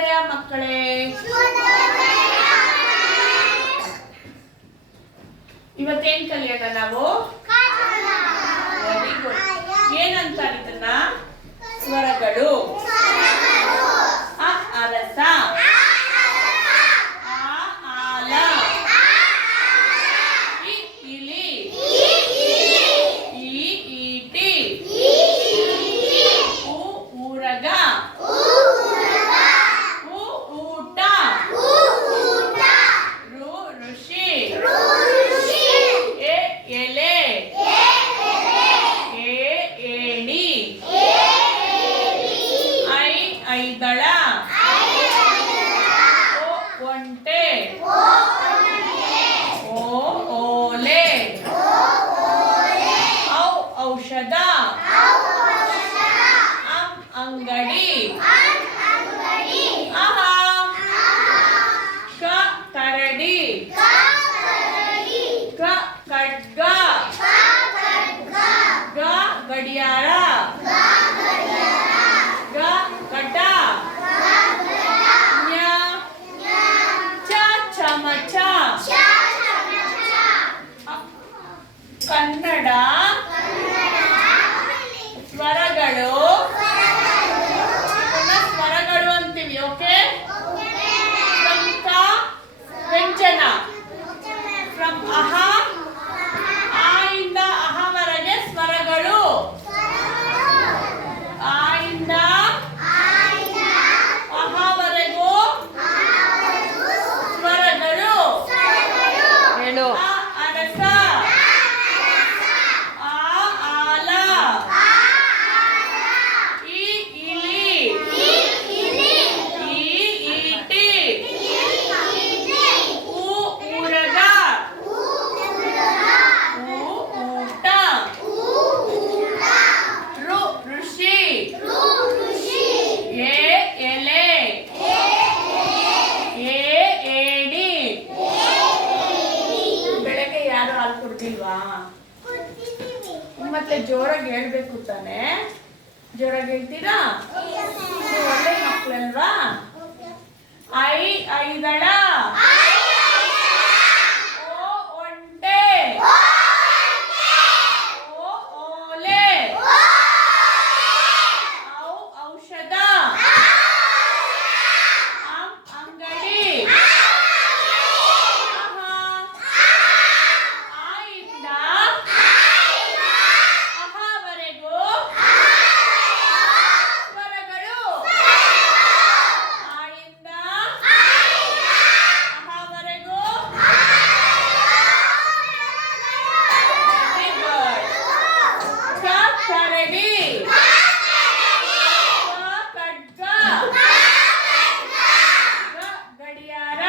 ಮಕ್ಕಳೇ, ಇವತ್ತೇನ್ ಕಲಿಯೋಣ ನಾವು? Very good. ಏನಂತ ಇದನ್ನ? ಸ್ವರಗಳು. ಅ ಅರಸ, ಆ ಆಲ, ಇ ಇಲಿ, ಈ ಈಟಿ, ಉ ಊರಗ, ಉ ಊಟ, ರು ಋಷಿ, ಎ ಎಲೆ, ಎ ಏಣಿ, ಐ ಐದಳ, ಓ ಒಂಟೆ, ಓ ಓಲೆ, ಔ ಔಷಧ, ಅಂ ಅಂಗಡಿ, ಅಹ ಕ ಕರಡಿ, ಗ ಖಡ್ಗ, ಗ ಗಡಿಯಾರ, ಗ ಘಟ, ಞ ಚ ಚಮಚ. ಕನ್ನಡ ಸ್ವರಗಳು. ಪುನಃ ಸ್ವರಗಳು ಅಂತೀವಿ. ಓಕೆ, ಫ್ರಮ್ ಕ ವ್ಯಂಜನ, ಫ್ರಮ್ ಅಹ, ಆ ಇಂದ ಅಹವರೆಗೆ ಸ್ವರಗಳು. ಆ ಇಂದ ಅಹವರೆಗೂ ಸ್ವರಗಳು. ಹೇಳು. ಅ ಅರಸ, ಆ ಆಲ, ಈ ಇಲಿ, ಈ ಈಟಿ, ಉ ಊರಗ, ಉ ಊಟ, ರು ಋಷಿ, ಎ ಎಲೆ, ಎ ಏಣಿ. ಬೆಳಗ್ಗೆ ಯಾರು ಹಾಲು ಕುಡ್ದಿಲ್ವಾ? ಮತ್ತೆ ಜೋರಾಗಿ ಹೇಳ್ಬೇಕು ತಾನೆ? ಜೋರಾಗಿ ಹೇಳ್ತೀರಾ? ನೀವು ಒಳ್ಳೆ ಮಕ್ಕಳಲ್ವಾ? ಐ ಐದಳ, ಓ ಒಂಟೆ, ಓ ಓಲೆ, ಔ ಔಷಧ, ಅಂ ಅಂಗಡಿ, ಅಹ ಆ ಇಂದ ಅಹವರೆಗೂ ಸ್ವರಗಳು. ಆ ಇಂದ ಅಹವರೆಗೂ. Very good. ಕ ಕರಡಿ, ಗ ಖಡ್ಗ, ಗ ಗಡಿಯಾರ,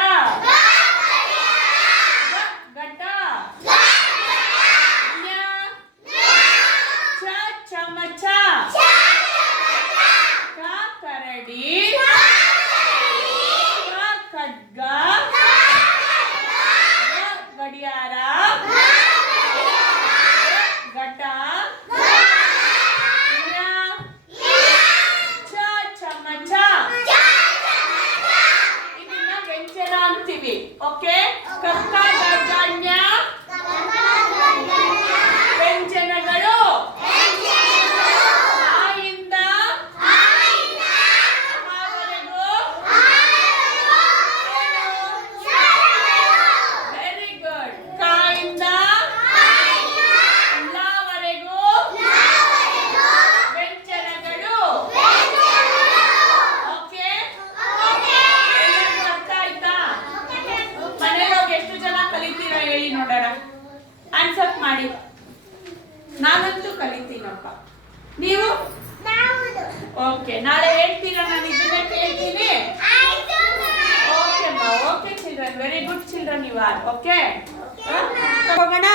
ಗ ಘಟ, ಞ ಚ ಚಮಚ, ಕ ಕರಡಿ, ಗ ಖಡ್ಗ, ಗ ಗಡಿಯಾರ, ಗ ಘಟ, ಞ ಚ ಚಮಚ. ಇದನ್ನ ವ್ಯಂಜನ ಅಂತೀವಿ. ಓಕೆ, ಕಕ್ಕ ಗಡ್ಗ ಞ ವ್ಯಂಜನಗಳು. ಆ ಇಂದ ಅಹವರೆಗೂ. Very good. ಕ ಇಂದ ಲವರೆಗೂ ವ್ಯಂಜನಗಳು. ಓಕೆ, ಎಲ್ಲರಿಗೂ ಅರ್ಥ ಆಯ್ತಾ? ಮನೇಲಿ ಹೋಗಿ ಎಷ್ಟು ಜನ ಕಲಿತೀರಾ ಹೇಳಿ ನೋಡೋಣ. ಆನ್ಸರ್ ಮಾಡಿ. ನಾನಂತೂ ಕಲಿತೀನಪ್ಪ. ನೀವು? ಓಕೆ, ನಾಳೆ ಹೇಳ್ತೀರಾ? ನಾನು ಇದನ್ನ ಕೇಳ್ತೀನಿ. ಓಕೆ ಮಾ. Okay children, very good children you are. Okay, ಹೋಗೋಣ.